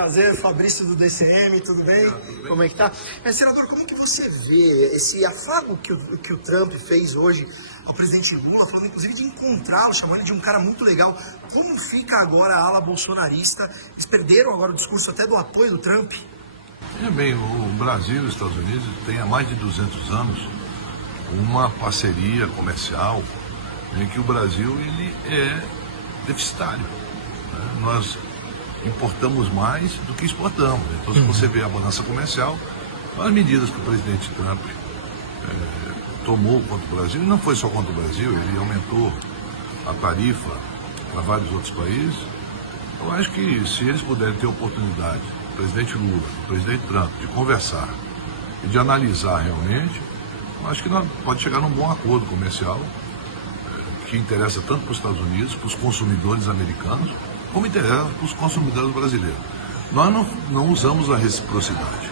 Prazer, Fabrício do DCM, tudo bem? Como é que tá? Senador, como que você vê esse afago que o Trump fez hoje ao presidente Lula, falando inclusive de encontrá-lo, chamando ele de um cara muito legal? Como fica agora a ala bolsonarista? Eles perderam agora o discurso até do apoio do Trump? Bem, o Brasil e os Estados Unidos têm há mais de 200 anos uma parceria comercial em que o Brasil ele é deficitário. Nós importamos mais do que exportamos. Então, se você vê a balança comercial, as medidas que o presidente Trump tomou contra o Brasil, e não foi só contra o Brasil, ele aumentou a tarifa para vários outros países. Eu acho que se eles puderem ter a oportunidade, o presidente Lula, o presidente Trump, de conversar e de analisar realmente, eu acho que nós pode chegar num bom acordo comercial que interessa tanto para os Estados Unidos, para os consumidores americanos, como interessa para os consumidores brasileiros. Nós não usamos a reciprocidade.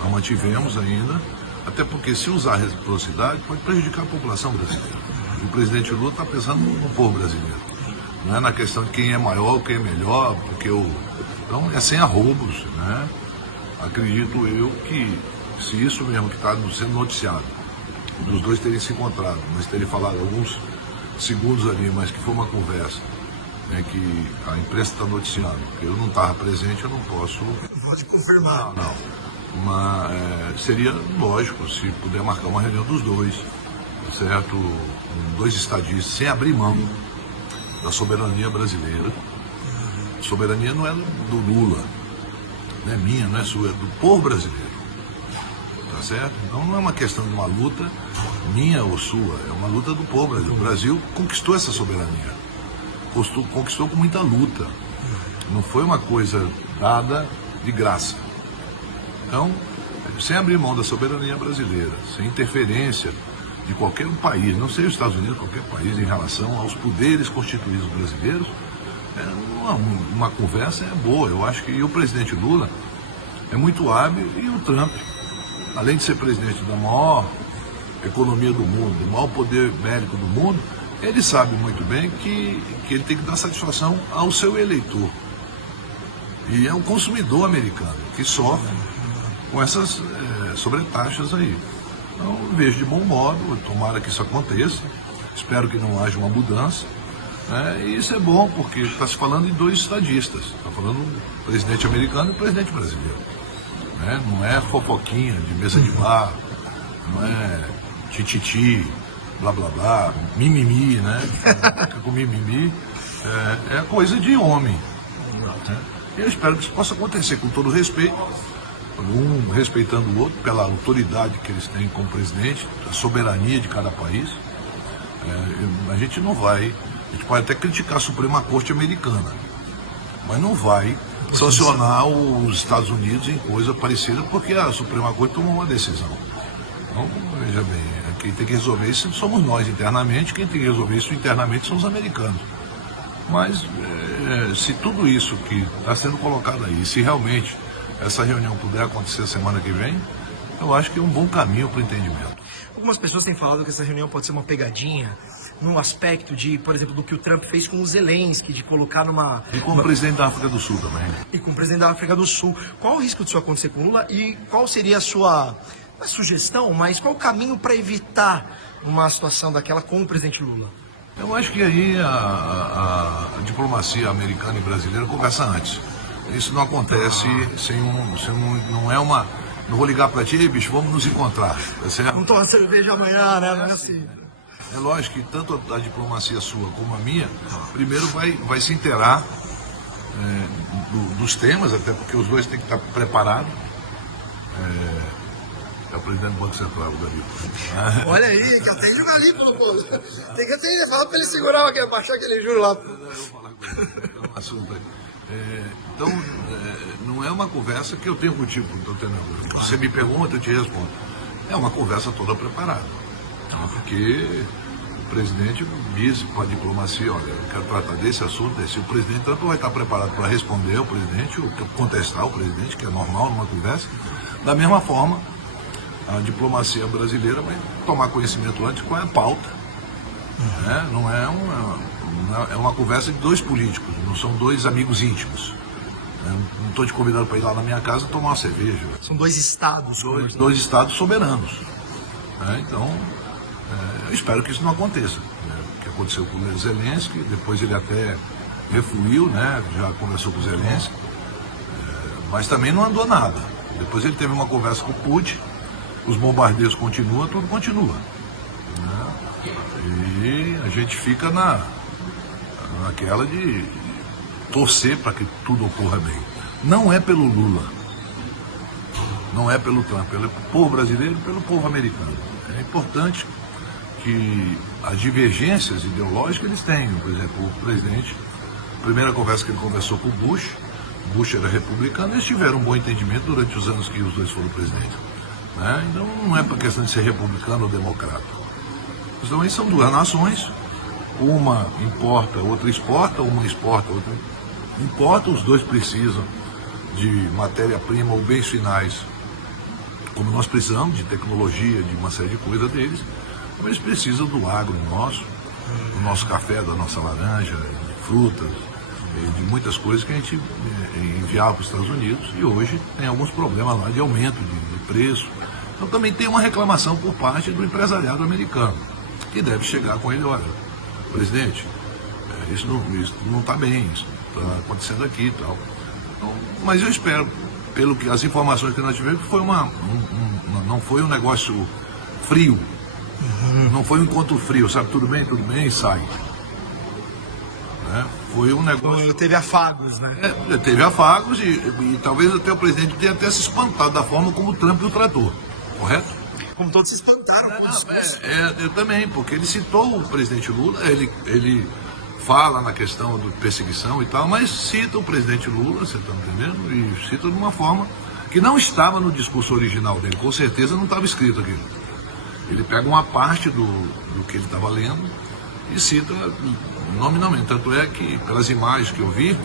Nós mantivemos ainda, até porque se usar a reciprocidade pode prejudicar a população brasileira. E o presidente Lula está pensando no povo brasileiro. Não é na questão de quem é maior, quem é melhor, porque então é sem arroubos, né? Acredito eu que se isso mesmo que está sendo noticiado, dos dois terem se encontrado, mas terem falado alguns segundos ali, mas que foi uma conversa, né, que a imprensa está noticiando. Eu não estava presente, eu não posso... Pode confirmar. Não. Mas seria lógico se puder marcar uma reunião dos dois, certo? Com dois estadistas, sem abrir mão da soberania brasileira. A soberania não é do Lula, não é minha, não é sua, é do povo brasileiro. Tá certo? Então não é uma questão de uma luta minha ou sua, é uma luta do povo brasileiro. O Brasil conquistou essa soberania, conquistou com muita luta. Não foi uma coisa dada de graça. Então, sem abrir mão da soberania brasileira, sem interferência de qualquer país, não seja os Estados Unidos, qualquer país, em relação aos poderes constituídos brasileiros, uma conversa é boa. Eu acho que o presidente Lula é muito hábil e o Trump, além de ser presidente da maior economia do mundo, do maior poder bélico do mundo, ele sabe muito bem que ele tem que dar satisfação ao seu eleitor. E é o consumidor americano que sofre com essas sobretaxas aí. Então, eu vejo de bom modo, tomara que isso aconteça, espero que não haja uma mudança. E isso é bom, porque está se falando de dois estadistas, está falando do presidente americano e do presidente brasileiro. Não é fofoquinha de mesa de bar, não é tititi, blá blá blá, mimimi, né? Fica com mimimi, é coisa de homem. Eu espero que isso possa acontecer com todo respeito, um respeitando o outro pela autoridade que eles têm como presidente, a soberania de cada país. A gente pode até criticar a Suprema Corte americana, mas não vai sancionar os Estados Unidos em coisa parecida, porque a Suprema Corte tomou uma decisão. Então, veja bem, quem tem que resolver isso somos nós internamente, quem tem que resolver isso internamente são os americanos. Mas se tudo isso que está sendo colocado aí, se realmente essa reunião puder acontecer semana que vem, eu acho que é um bom caminho para o entendimento. Algumas pessoas têm falado que essa reunião pode ser uma pegadinha, num aspecto de, por exemplo, do que o Trump fez com o Zelensky, de colocar numa... E com o presidente da África do Sul também. E com o presidente da África do Sul. Qual o risco disso acontecer com o Lula e qual seria a sua, não é sugestão, mas qual o caminho para evitar uma situação daquela com o presidente Lula? Eu acho que aí a diplomacia americana e brasileira conversa antes. Isso não acontece não é uma... Não vou ligar para ti, bicho, vamos nos encontrar. Tá certo? Não toma cerveja amanhã, né? Não é assim. É lógico que tanto a diplomacia sua como a minha, primeiro vai se inteirar dos temas, até porque os dois têm que estar preparados. É o presidente do Banco Central, o Garipo. Olha aí, que eu tenho que jogar limpo, pô. Tem que falar para ele segurar, baixar aquele juro lá. Eu vou falar com ele, é um assunto aí. Então, não é uma conversa que eu tenho contigo, não tenho nada. Você me pergunta, eu te respondo. É uma conversa toda preparada. Porque o presidente diz para a diplomacia, olha, eu quero tratar desse assunto, o presidente tanto vai estar preparado para responder ao presidente, ou contestar o presidente, que é normal numa conversa. Da mesma forma, a diplomacia brasileira vai tomar conhecimento antes qual é a pauta. Não é uma conversa de dois políticos, não são dois amigos íntimos. Não estou te convidando para ir lá na minha casa tomar uma cerveja. São dois estados. Dois estados soberanos. Então, eu espero que isso não aconteça. O que aconteceu com o Zelensky, depois ele até refluiu, né? Já conversou com o Zelensky, mas também não andou nada. Depois ele teve uma conversa com o Putin, os bombardeios continuam, tudo continua. E a gente fica naquela de torcer para que tudo ocorra bem. Não é pelo Lula, não é pelo Trump, é pelo povo brasileiro e pelo povo americano. É importante que as divergências ideológicas eles tenham. Por exemplo, o presidente, a primeira conversa que ele conversou com o Bush era republicano, eles tiveram um bom entendimento durante os anos que os dois foram presidentes. Então não é para questão de ser republicano ou democrata. Então aí são duas nações, uma importa, outra exporta, uma exporta, outra importa, os dois precisam de matéria-prima ou bens finais, como nós precisamos, de tecnologia, de uma série de coisas deles, mas eles precisam do agro nosso, do nosso café, da nossa laranja, de frutas, de muitas coisas que a gente enviava para os Estados Unidos e hoje tem alguns problemas lá de aumento de preço. Então também tem uma reclamação por parte do empresariado americano, que deve chegar com ele, olha, presidente, isso não está bem, isso está acontecendo aqui e tal. Então, mas eu espero, pelo que as informações que nós tivemos, que foi não foi um negócio frio, não foi um encontro frio, sabe, tudo bem, e sai. Foi um negócio... Teve afagos, né? Teve afagos e talvez até o presidente tenha até se espantado da forma como o Trump o tratou, correto? Como todos se espantaram. Eu também, porque ele citou o presidente Lula, ele fala na questão da perseguição e tal, mas cita o presidente Lula, você está entendendo? E cita de uma forma que não estava no discurso original dele, com certeza não estava escrito aquilo. Ele pega uma parte do que ele estava lendo e cita nominalmente. Tanto é que, pelas imagens que eu vi,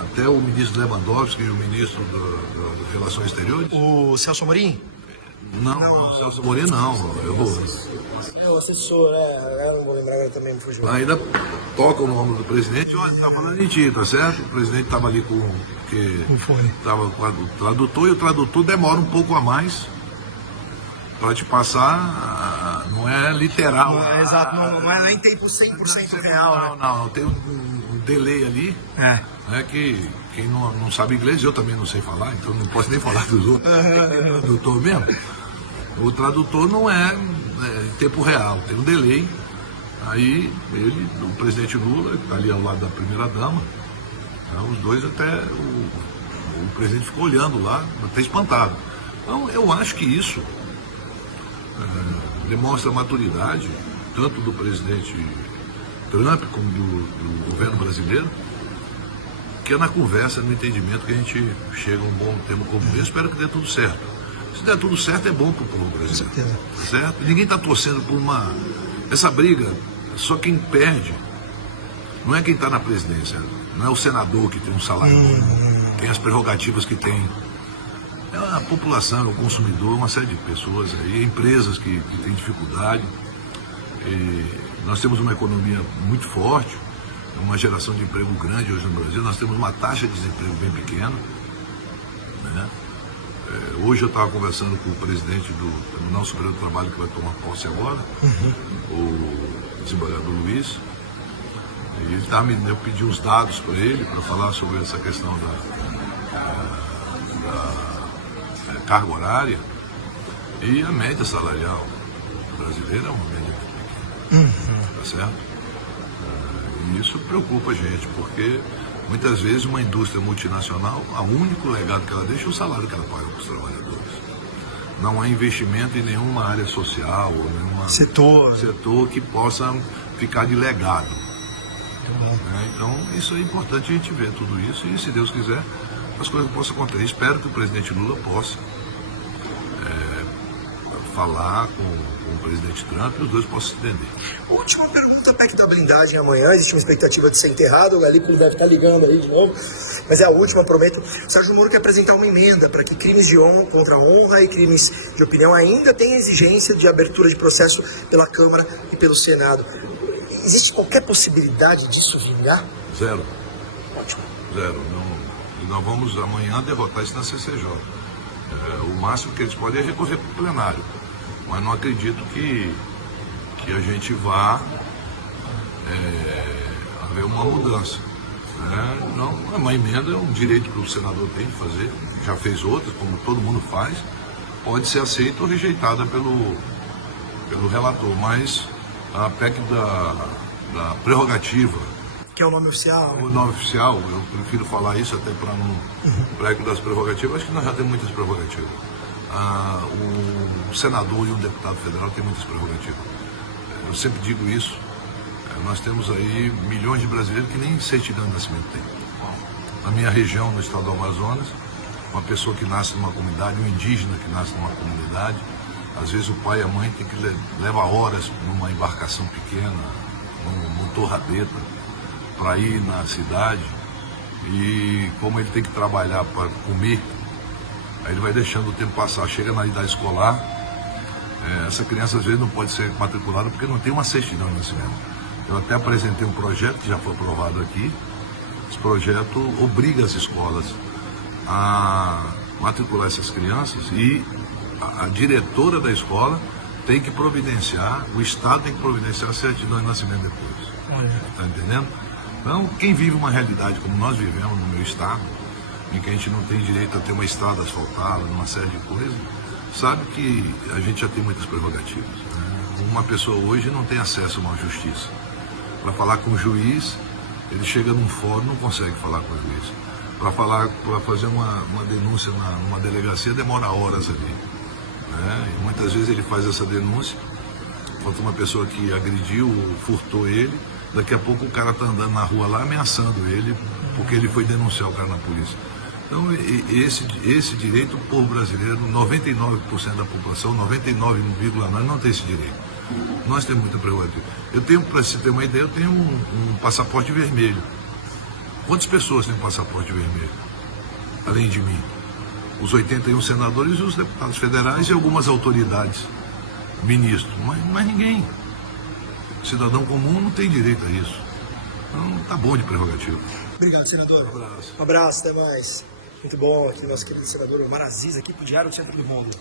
até o ministro Lewandowski e o ministro das Relações Exteriores... O Celso Amorim? Não, o Celso Amorim não. O assessor, eu não vou lembrar agora também, me fugiu. Ainda toca o nome do presidente, olha, está falando em ti, tá certo? O presidente estava ali com o tradutor, e o tradutor demora um pouco a mais para te passar, não é literal. Não é exato, não é em tempo 100% real. Não, tem um delay ali, que quem não sabe inglês, eu também não sei falar, então não posso nem falar dos outros. O tradutor mesmo. O tradutor não é em tempo real, tem um delay. Aí o presidente Lula, que está ali ao lado da primeira-dama, os dois até, o presidente ficou olhando lá, até espantado. Então eu acho que isso demonstra a maturidade, tanto do presidente Trump como do governo brasileiro, que é na conversa, no entendimento que a gente chega a um bom termo comum. Eu espero que dê tudo certo. Se der tudo certo, é bom para o povo brasileiro. Certo? Ninguém está torcendo por essa briga, só quem perde não é quem está na presidência, não é o senador que tem um salário bom, tem as prerrogativas que tem. É a população, é o consumidor, uma série de pessoas aí, empresas que têm dificuldade. Nós temos uma economia muito forte, uma geração de emprego grande hoje no Brasil, nós temos uma taxa de desemprego bem pequena. Hoje eu estava conversando com o presidente do Tribunal Superior do Trabalho, que vai tomar posse agora, o desembargador Luiz, e eu pedi uns dados para ele, para falar sobre essa questão da carga horária, e a média salarial brasileira é uma média muito pequena, tá certo? E isso preocupa a gente, porque muitas vezes uma indústria multinacional, o único legado que ela deixa é o salário que ela paga para os trabalhadores. Não há investimento em nenhuma área social ou nenhum setor que possa ficar de legado. Então isso é importante a gente ver tudo isso e, se Deus quiser, as coisas possam acontecer. Espero que o presidente Lula possa falar com o presidente Trump e os dois possam se entender. Última pergunta, PEC da blindagem amanhã, existe uma expectativa de ser enterrado, o Galípolo deve estar ligando aí de novo, mas é a última, prometo. O Sérgio Moro quer apresentar uma emenda para que crimes de honra contra a honra e crimes de opinião ainda tenham exigência de abertura de processo pela Câmara e pelo Senado. Existe qualquer possibilidade disso vingar? Zero. Ótimo. Zero. E nós vamos amanhã derrotar isso na CCJ. O máximo que eles podem é recorrer para o plenário. Mas não acredito que a gente vá haver uma mudança. Não, uma emenda é um direito que o senador tem de fazer, já fez outras, como todo mundo faz, pode ser aceita ou rejeitada pelo relator, mas a PEC da prerrogativa, Que é o nome oficial. o nome oficial, eu prefiro falar isso até para não. PEC das prerrogativas, acho que nós já temos muitas prerrogativas. O senador e o deputado federal têm muitas prerrogativas. Eu sempre digo isso. Nós temos aí milhões de brasileiros que nem certidão de nascimento tem. Na minha região, no estado do Amazonas, uma pessoa que nasce numa comunidade, um indígena que nasce numa comunidade, às vezes o pai e a mãe tem que levar horas numa embarcação pequena, num motor-rabeta, para ir na cidade, e como ele tem que trabalhar para comer, aí ele vai deixando o tempo passar, chega na idade escolar, essa criança às vezes não pode ser matriculada porque não tem uma certidão de nascimento. Eu até apresentei um projeto que já foi aprovado aqui. Esse projeto obriga as escolas a matricular essas crianças e a diretora da escola tem que providenciar, o Estado tem que providenciar a certidão de nascimento depois. Está entendendo? Então, quem vive uma realidade como nós vivemos no meu estado, em que a gente não tem direito a ter uma estrada asfaltada, uma série de coisas, sabe que a gente já tem muitas prerrogativas. Uma pessoa hoje não tem acesso a uma justiça. Para falar com o juiz, ele chega num fórum, não consegue falar com o juiz. Para fazer uma denúncia numa delegacia, demora horas ali. E muitas vezes ele faz essa denúncia contra uma pessoa que agrediu, furtou ele, daqui a pouco o cara está andando na rua lá ameaçando ele, porque ele foi denunciar o cara na polícia. Então, esse direito, o povo brasileiro, 99% da população, 99,9% não tem esse direito. Nós temos muita prerrogativa. Eu tenho, para você ter uma ideia, eu tenho um passaporte vermelho. Quantas pessoas têm um passaporte vermelho? Além de mim. Os 81 senadores e os deputados federais e algumas autoridades, ministros. Mas ninguém. O cidadão comum não tem direito a isso. Então, tá bom de prerrogativa. Obrigado, senador. Um abraço. Um abraço, até mais. Muito bom aqui, nosso querido senador Omar Aziz, aqui pro Diário do Centro do Mundo.